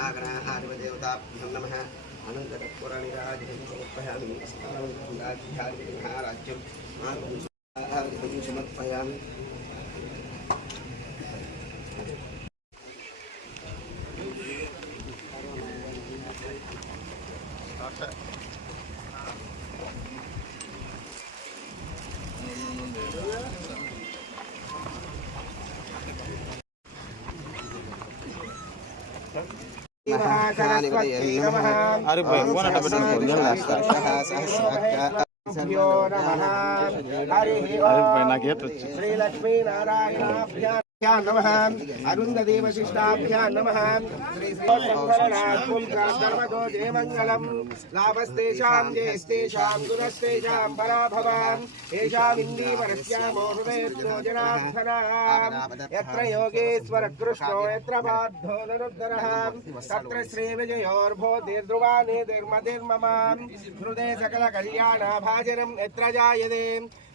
महागणाधिपदेवताभ्यो नमः। अनन्तपुराणिराजपयामि राज्यं समर्पयामि। अरे भाई कौन हटा बेटा अरे भाई ना घेत श्री लक्ष्मी नारायणाभ्यां नमः। अरुन्धती वशिष्ठाभ्यां नमः। श्री सर्वतो जयमंगलम लाभस्तेषां जयस्तेषां गुणस्तेषां पराभवान् येषाम् इन्दीवरस्यामो हृदयज्ञो जनार्दनाम्। यत्र योगेश्वर कृष्णो यत्र बाद्धो नरुद्धरः तत्र श्रीविजयोर्भूतिर्ध्रुवानेतिर्मतिर्ममाम्। हृदये सकल कल्याण भाजनम् यत्र जायते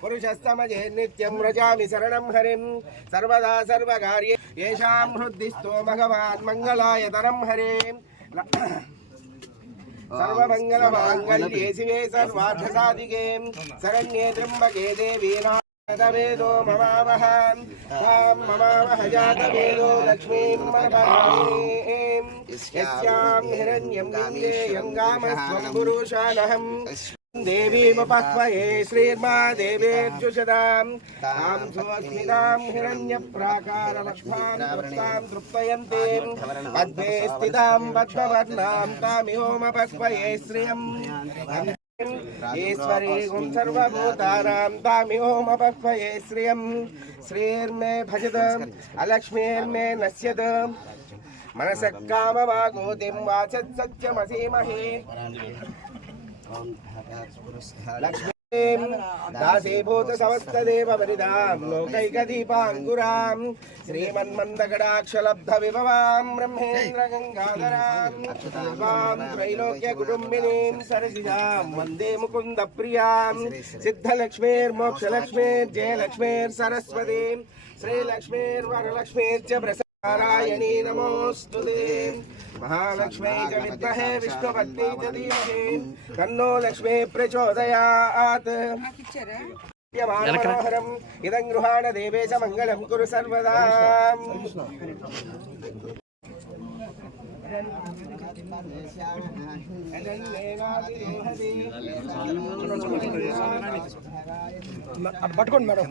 पुरुषस्तमजे नित्यं व्रजामि शरणं हरिं सर्वदा सर्वकार्ये येषां हृद्दिस्थो भगवान् मङ्गलायतरं हरिं सर्वमङ्गलमाङ्गल्ये शिवे सर्वार्थसाधिके शरण्ये त्र्यम्बके देवी नारदवेदो ममावह जातवेदो लक्ष्मीं ममामहे यस्यां हिरण्यं लिङ्गेयं गामस्त्वं पुरुषानहम् देवीमुपह्वये श्रीर्मा देवेर्जुषदां तां सुस्मितां हिरण्यप्राकारलक्ष्मां तृप्तयन्तीं पद्मे स्थितां पद्मवर्णां तामिहोमपह्वये श्रियम् ईश्वरीं सर्वभूतानां तामिहोमपह्वये श्रियम् श्रीर्मे भजत अलक्ष्मीर्मे नश्यत मनसः कामवागोतिं वाचत् सत्यमसीमहे लक्ष्मीं दासीभूत समस्तदेव वरिदां लोकैकदीपाङ्कुरां श्रीमन्मन्दकटाक्षलब्धविभवां ब्रह्मेन्द्र गङ्गाधरां त्रैलोक्यकुटुम्बिनीं सरसिजां वन्दे मुकुन्दप्रियां सिद्धलक्ष्मीर्मोक्षलक्ष्मीर्जयलक्ष्मीर्सरस्वतीं श्रीलक्ष्मीर्वरलक्ष्मीर्च नारायणी नमोस्तुते। महालक्ष्मी च विद्महे विष्णुपत्नी च धीमहि तन्नो लक्ष्मी प्रचोदयात्। मनोहरम् इदं गृहाण देवेश मङ्गलं कुरु सर्वदा। పట్టుకోండి మేడం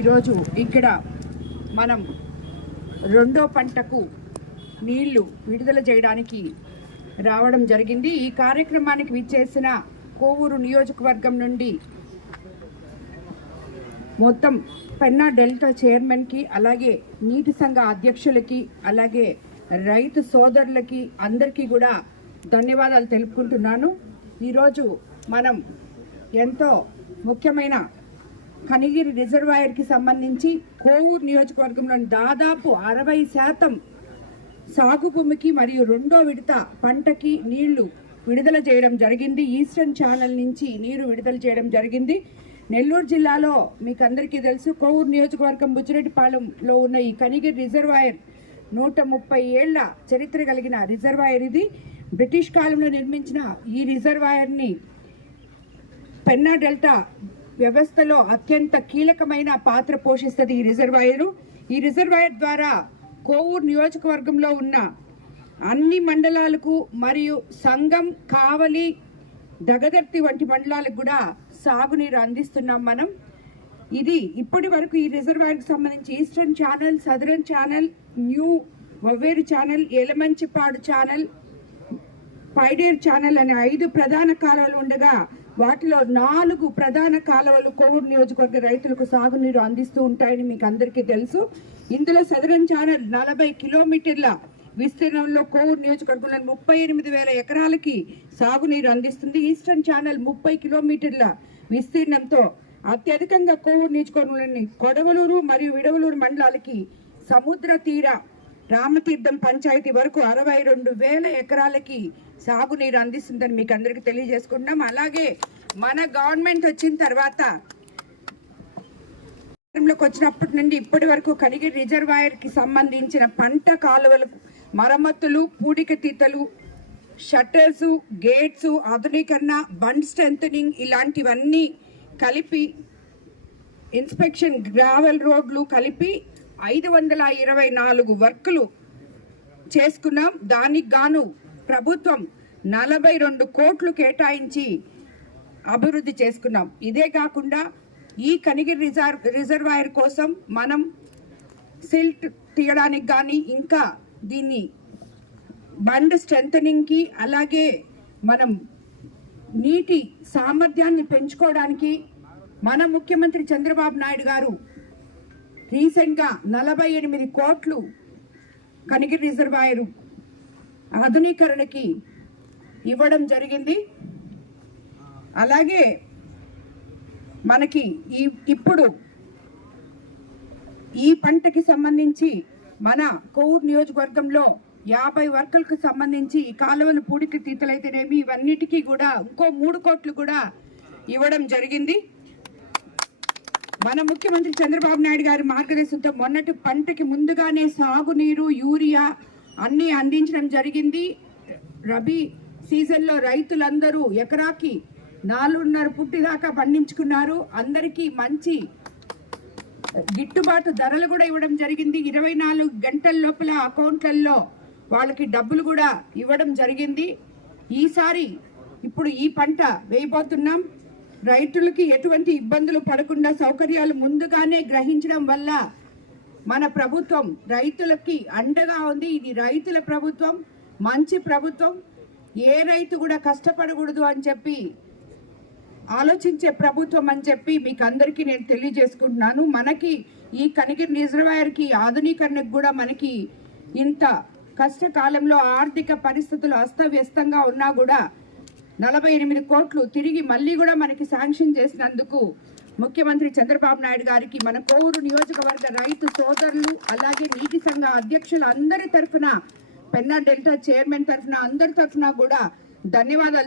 ఈరోజు ఇక్కడ మనం రెండో పంటకు నీళ్లు విడుదల చేయడానికి రావడం జరిగింది. ఈ కార్యక్రమానికి విచ్చేసిన కోవూరు నియోజకవర్గం నుండి మొత్తం పెన్నా డెల్టా చైర్మన్కి, అలాగే నీటి సంఘ అధ్యక్షులకి, అలాగే రైతు సోదరులకి అందరికీ కూడా ధన్యవాదాలు తెలుపుకుంటున్నాను. ఈరోజు మనం ఎంతో ముఖ్యమైన కనిగిరి రిజర్వాయర్కి సంబంధించి కోవూరు నియోజకవర్గంలోని దాదాపు 60% సాగు భూమికి మరియు రెండో విడత పంటకి నీళ్లు విడుదల చేయడం జరిగింది. ఈస్టర్న్ ఛానల్ నుంచి నీరు విడుదల చేయడం జరిగింది. నెల్లూరు జిల్లాలో మీకు అందరికీ తెలుసు, కోవూరు నియోజకవర్గం బుచ్చిరెడ్డిపాలెంలో ఉన్న ఈ కనిగిరి రిజర్వాయర్ 130 ఏళ్ల చరిత్ర కలిగిన రిజర్వాయర్ ఇది. బ్రిటిష్ కాలంలో నిర్మించిన ఈ రిజర్వాయర్ని పెన్నా డెల్టా వ్యవస్థలో అత్యంత కీలకమైన పాత్ర పోషిస్తుంది ఈ రిజర్వాయరు. ఈ రిజర్వాయర్ ద్వారా కోవూరు నియోజకవర్గంలో ఉన్న అన్ని మండలాలకు మరియు సంగం, కావలి, దగదర్తి వంటి మండలాలకు కూడా సాగునీరు అందిస్తున్నాం మనం. ఇది ఇప్పటి వరకు ఈ రిజర్వాయర్కి సంబంధించి eastern channel, southern channel, new Vavveru channel, Elamanchipadu channel, Paider channel అనే 5 ప్రధాన కాలువలు ఉండగా వాటిలో 4 ప్రధాన కాలువలు కోవూరు నియోజకవర్గ రైతులకు సాగునీరు అందిస్తూ ఉంటాయని మీకు అందరికీ తెలుసు. ఇందులో సదరన్ ఛానల్ 40 కిలోమీటర్ల విస్తీర్ణంలో కోవూరు నియోజకవర్గంలో 38,000 ఎకరాలకి సాగునీరు అందిస్తుంది. ఈస్టర్న్ ఛానల్ 30 కిలోమీటర్ల విస్తీర్ణంతో అత్యధికంగా కోవూరు నియోజకవర్గంలోని కొడవలూరు మరియు విడవలూరు మండలాలకి సముద్ర తీర రామతీర్థం పంచాయతీ వరకు 62,000 ఎకరాలకి సాగునీరు అందిస్తుందని మీకు అందరికీ తెలియజేసుకుంటున్నాం. అలాగే మన గవర్నమెంట్ వచ్చిన తర్వాత వచ్చినప్పటి నుండి ఇప్పటి వరకు కనిగిరి రిజర్వాయర్ కి సంబంధించిన పంట కాలువలు మరమ్మతులు, పూడికతీతలు, షట్టర్స్, గేట్స్ ఆధునీకరణ, బండ్ స్ట్రెంథనింగ్ ఇలాంటివన్నీ కలిపి ఇన్స్పెక్షన్, గ్రావెల్ రోడ్లు కలిపి 524 వర్కులు చేసుకున్నాం. దానికి గాను ప్రభుత్వం 42 కోట్లు కేటాయించి అభివృద్ధి చేసుకున్నాం. ఇదే కాకుండా ఈ కనిగిరి రిజర్వాయర్ కోసం మనం సిల్ట్ తీయడానికి కానీ, ఇంకా దీన్ని బండ్ స్ట్రెంథనింగ్కి, అలాగే మనం నీటి సామర్థ్యాన్ని పెంచుకోవడానికి మన ముఖ్యమంత్రి చంద్రబాబు నాయుడు గారు రీసెంట్గా 48 కోట్లు కనిగిరి రిజర్వాయర్ ఆధునీకరణకి ఇవ్వడం జరిగింది. అలాగే మనకి ఇప్పుడు ఈ పంటకి సంబంధించి మన కోవూరు నియోజకవర్గంలో 50 వర్కులకు సంబంధించి ఈ కాలువలు పూడికి తీతలైతేనేమి ఇవన్నిటికీ కూడా ఇంకో 3 కోట్లు కూడా ఇవ్వడం జరిగింది. మన ముఖ్యమంత్రి చంద్రబాబు నాయుడు గారి మార్గదర్శనంతో మొన్నటి పంటకి ముందుగానే సాగునీరు, యూరియా అన్నీ అందించడం జరిగింది. రబీ సీజన్లో రైతులందరూ ఎకరాకి 4.5 పుట్టి దాకా పండించుకున్నారు. అందరికీ మంచి గిట్టుబాటు ధరలు కూడా ఇవ్వడం జరిగింది. 24 గంటల లోపల అకౌంట్లలో వాళ్ళకి డబ్బులు కూడా ఇవ్వడం జరిగింది. ఈసారి ఇప్పుడు ఈ పంట వేయబోతున్నాం. రైతులకి ఎటువంటి ఇబ్బందులు పడకుండా సౌకర్యాలు ముందుగానే గ్రహించడం వల్ల మన ప్రభుత్వం రైతులకి అండగా ఉంది. ఇది రైతుల ప్రభుత్వం, మంచి ప్రభుత్వం. ఏ రైతు కూడా కష్టపడకూడదు అని చెప్పి ఆలోచించే ప్రభుత్వం అని చెప్పి మీకు అందరికీ నేను తెలియజేసుకుంటున్నాను. మనకి ఈ కనిగిరి రిజర్వాయర్కి ఆధునీకరణకు కూడా మనకి ఇంత కష్టకాలంలో ఆర్థిక పరిస్థితులు అస్తవ్యస్తంగా ఉన్నా కూడా 48 కోట్లు తిరిగి మళ్ళీ కూడా మనకి శాంక్షన్ చేసినందుకు ముఖ్యమంత్రి చంద్రబాబు నాయుడు గారికి, మన కోవూరు నియోజకవర్గ రైతు సోదరులు, అలాగే నీటి సంఘ అధ్యక్షులు అందరి తరఫున, పెన్నా డెల్టా చైర్మన్ తరఫున, అందరి తరఫున కూడా ధన్యవాదాలు